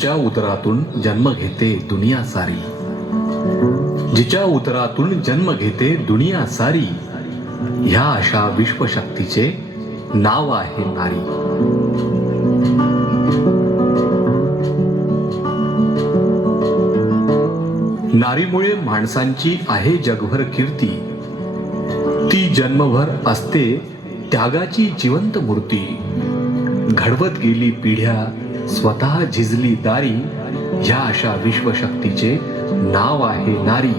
जिच्या उदरातून जन्म घेते दुनिया सारी, जिच्या उदरातून जन्म घेते दुनिया सारी, ह्या अशा विश्वशक्तीचे नाव आहे नारी. नारीमुळे माणसांची आहे जगभर कीर्ती, ती जन्मभर असते त्यागाची जिवंत मूर्ती. घडवत गेली पिढ्या स्वतः झिजली दारी, ह्या अशा विश्वशक्तीचे नाव आहे नारी.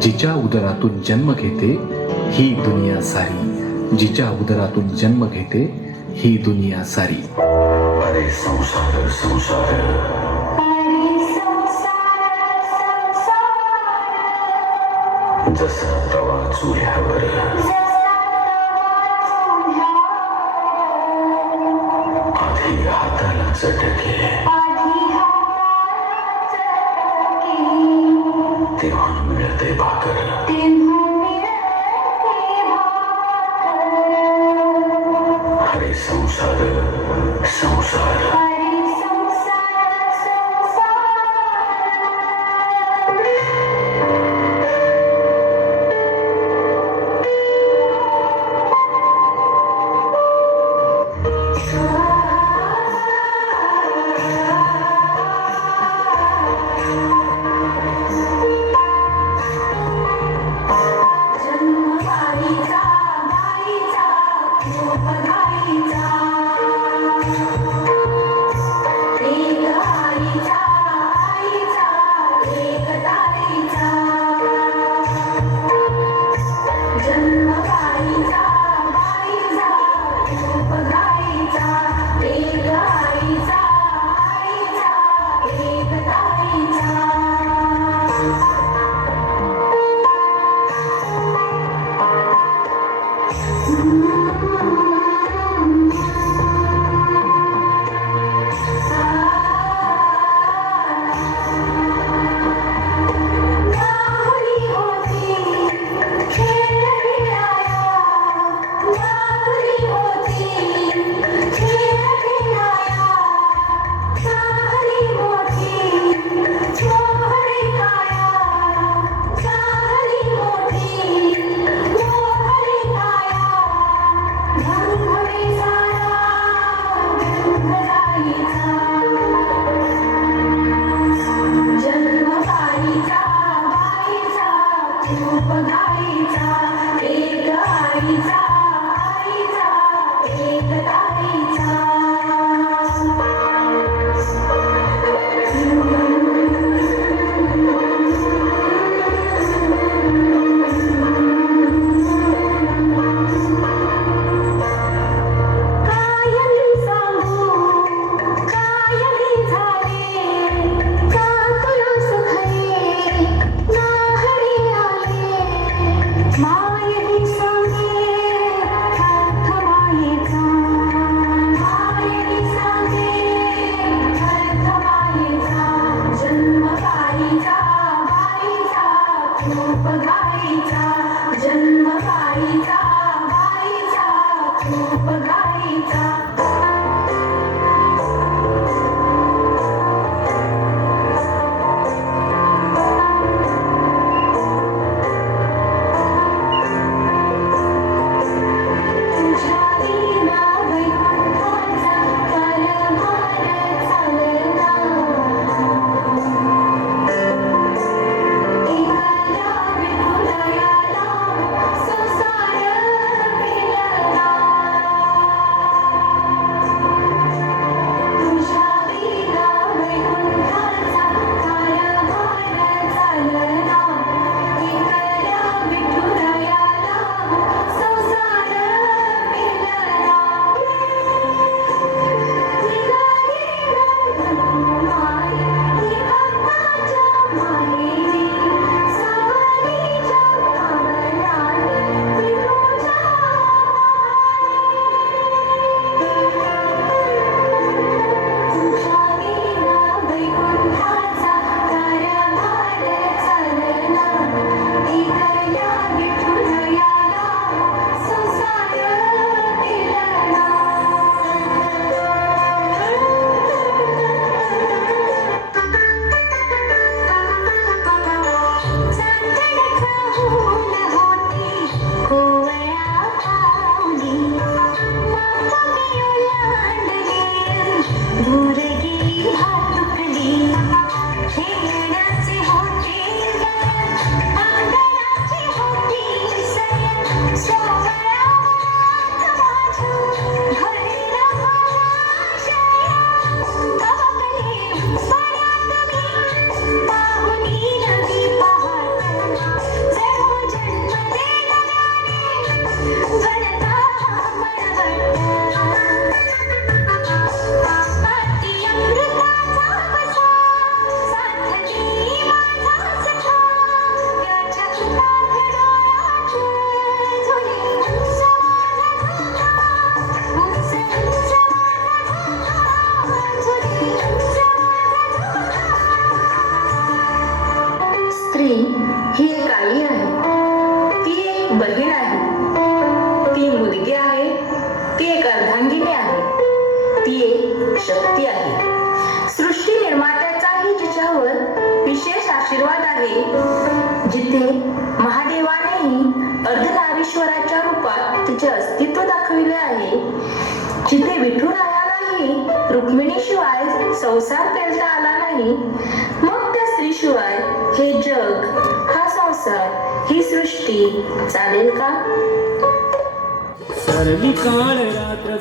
जिच्या उदरातून जन्म घेते ही दुनिया सारी, जिच्या उदरातून जन्म घेते ही दुनिया सारी. अरे संसार संसार जसा तवा चुऱ्यावर, आधी हाताला चटके तेव्हा मिळते भाकर. अरे संसार संसार संसार ही एक आई आहे, ती एक बहीण आहे, ती मुलगी आहे, ती एक अर्धांगिनी आहे, ती एक शक्ती आहे. सृष्टी निर्मात्याचाही जिच्यावर विशेष आशीर्वाद आहे. जिथे महादेवानेही अर्धनारीश्वराच्या रूपात तिचे अस्तित्व दाखविले आहे, जिथे विठुरायालाही रुक्मिणीशिवाय संसार पेलता आला नाही, मग त्या स्त्रीशिवाय हे जग, हा संसार, ही सृष्टी चालेल का? सरली काळ रात्र